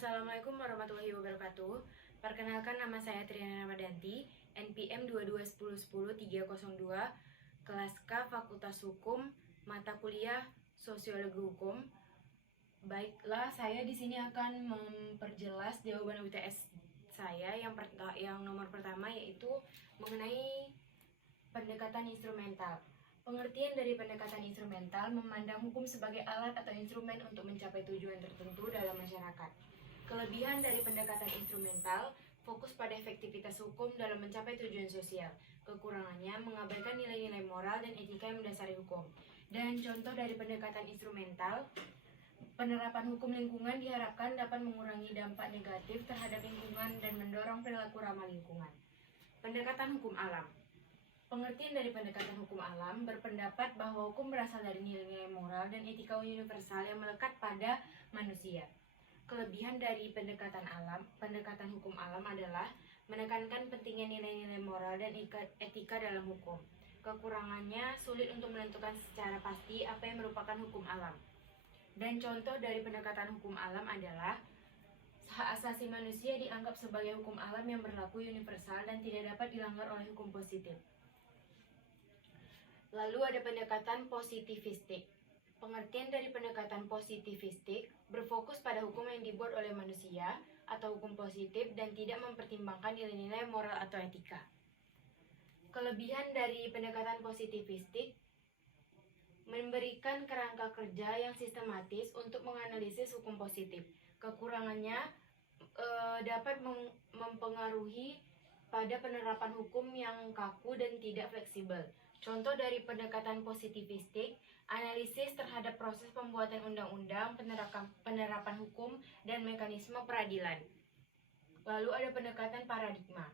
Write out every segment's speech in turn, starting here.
Assalamualaikum warahmatullahi wabarakatuh. Perkenalkan, nama saya Triana Ramadanti, NPM 2210100302, kelas K Fakultas Hukum, mata kuliah Sosiologi Hukum. Baiklah, saya di sini akan memperjelas jawaban UTS saya yang nomor pertama, yaitu mengenai pendekatan instrumental. Pengertian dari pendekatan instrumental memandang hukum sebagai alat atau instrumen untuk mencapai tujuan tertentu dalam masyarakat. Kelebihan dari pendekatan instrumental fokus pada efektivitas hukum dalam mencapai tujuan sosial. Kekurangannya mengabaikan nilai-nilai moral dan etika yang mendasari hukum. Dan contoh dari pendekatan instrumental, penerapan hukum lingkungan diharapkan dapat mengurangi dampak negatif terhadap lingkungan dan mendorong perilaku ramah lingkungan. Pendekatan hukum alam. Pengertian dari pendekatan hukum alam berpendapat bahwa hukum berasal dari nilai-nilai moral dan etika universal yang melekat pada manusia. Kelebihan dari pendekatan hukum alam adalah menekankan pentingnya nilai-nilai moral dan etika dalam hukum. Kekurangannya sulit untuk menentukan secara pasti apa yang merupakan hukum alam. Dan contoh dari pendekatan hukum alam adalah hak asasi manusia dianggap sebagai hukum alam yang berlaku universal dan tidak dapat dilanggar oleh hukum positif. Lalu ada pendekatan positivistik. Pengertian dari pendekatan positivistik berfokus pada hukum yang dibuat oleh manusia atau hukum positif dan tidak mempertimbangkan nilai-nilai moral atau etika. Kelebihan dari pendekatan positivistik memberikan kerangka kerja yang sistematis untuk menganalisis hukum positif. Kekurangannya dapat mempengaruhi pada penerapan hukum yang kaku dan tidak fleksibel. Contoh dari pendekatan positivistik, analisis terhadap proses pembuatan undang-undang, penerapan hukum, dan mekanisme peradilan. Lalu ada pendekatan paradigma.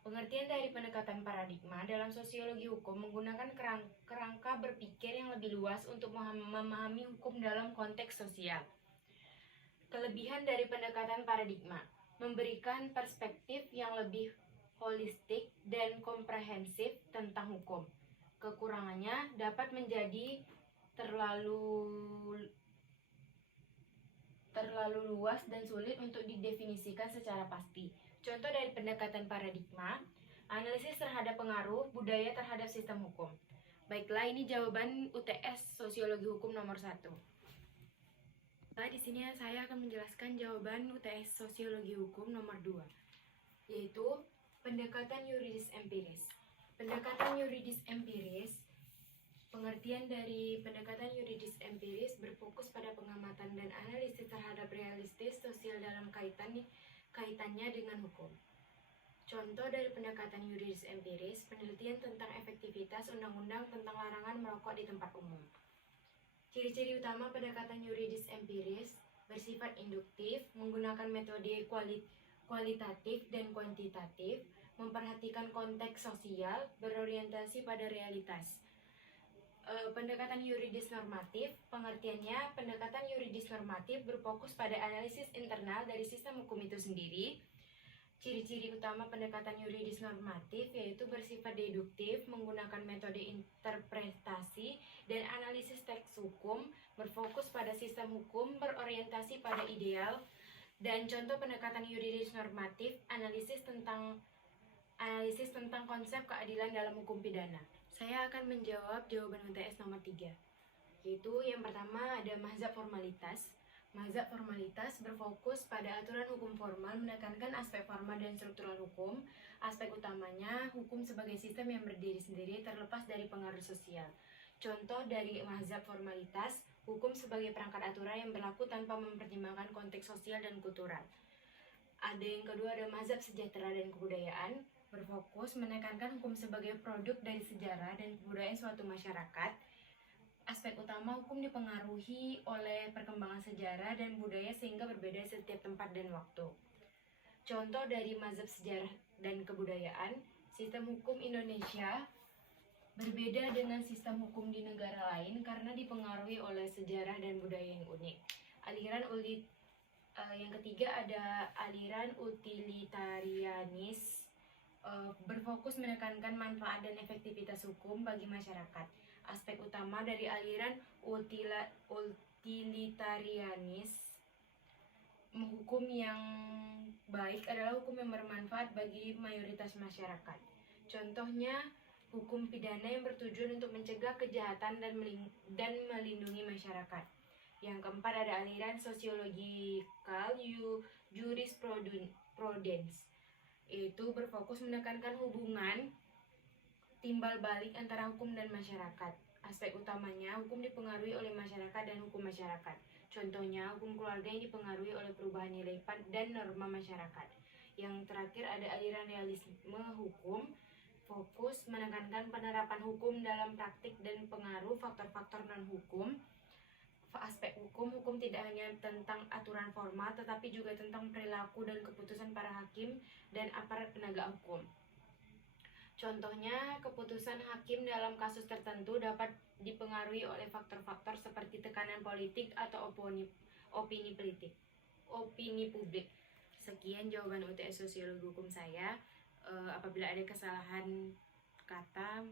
Pengertian dari pendekatan paradigma dalam sosiologi hukum menggunakan kerangka berpikir yang lebih luas untuk memahami hukum dalam konteks sosial. Kelebihan dari pendekatan paradigma memberikan perspektif yang lebih holistik dan komprehensif tentang hukum. Kekurangannya dapat menjadi terlalu luas dan sulit untuk didefinisikan secara pasti. Contoh dari pendekatan paradigma, analisis terhadap pengaruh budaya terhadap sistem hukum. Baiklah, ini jawaban UTS Sosiologi Hukum nomor 1. Nah, di sini saya akan menjelaskan jawaban UTS Sosiologi Hukum nomor 2, yaitu pendekatan yuridis empiris. Pendekatan yuridis empiris, pengertian dari pendekatan yuridis empiris berfokus pada pengamatan dan analisis terhadap realistis sosial dalam kaitannya dengan hukum. Contoh dari pendekatan yuridis empiris, penelitian tentang efektivitas undang-undang tentang larangan merokok di tempat umum. Ciri-ciri utama pendekatan yuridis empiris bersifat induktif, menggunakan metode kualitatif dan kuantitatif, memperhatikan konteks sosial, berorientasi pada realitas. Pendekatan yuridis normatif, pengertiannya pendekatan yuridis normatif berfokus pada analisis internal dari sistem hukum itu sendiri. Ciri-ciri utama pendekatan yuridis normatif yaitu bersifat deduktif, menggunakan metode interpretasi dan analisis teks hukum, berfokus pada sistem hukum, berorientasi pada ideal. Dan contoh pendekatan yuridis normatif, analisis tentang konsep keadilan dalam hukum pidana. Saya akan menjawab jawaban UTS nomor 3, yaitu yang pertama ada mazhab formalitas. Mazhab formalitas berfokus pada aturan hukum formal, menekankan aspek formal dan struktural hukum. Aspek utamanya, hukum sebagai sistem yang berdiri sendiri terlepas dari pengaruh sosial. Contoh dari mazhab formalitas, hukum sebagai perangkat aturan yang berlaku tanpa mempertimbangkan konteks sosial dan kultural. Ada yang kedua, ada mazhab sejahtera dan kebudayaan, berfokus menekankan hukum sebagai produk dari sejarah dan kebudayaan suatu masyarakat. Aspek utama, hukum dipengaruhi oleh perkembangan sejarah dan budaya sehingga berbeda setiap tempat dan waktu. Contoh dari mazhab sejarah dan kebudayaan, sistem hukum Indonesia berbeda dengan sistem hukum di negara lain karena dipengaruhi oleh sejarah dan budaya yang unik. Yang ketiga ada aliran utilitarianis, berfokus menekankan manfaat dan efektivitas hukum bagi masyarakat. Aspek utama dari aliran utilitarianis hukum yang baik adalah hukum yang bermanfaat bagi mayoritas masyarakat. Contohnya, hukum pidana yang bertujuan untuk mencegah kejahatan dan melindungi masyarakat. Yang keempat ada aliran sosiologikal jurisprudence. Itu berfokus menekankan hubungan timbal balik antara hukum dan masyarakat. Aspek utamanya, hukum dipengaruhi oleh masyarakat dan hukum masyarakat. Contohnya, hukum keluarga yang dipengaruhi oleh perubahan nilai dan norma masyarakat. Yang terakhir ada aliran realisme hukum, fokus menekankan penerapan hukum dalam praktik dan pengaruh faktor-faktor non-hukum. Aspek hukum tidak hanya tentang aturan formal, tetapi juga tentang perilaku dan keputusan para hakim dan aparat penegak hukum. Contohnya, keputusan hakim dalam kasus tertentu dapat dipengaruhi oleh faktor-faktor seperti tekanan politik atau opini publik. Sekian jawaban UTS Sosiologi Hukum saya. Apabila ada kesalahan kata,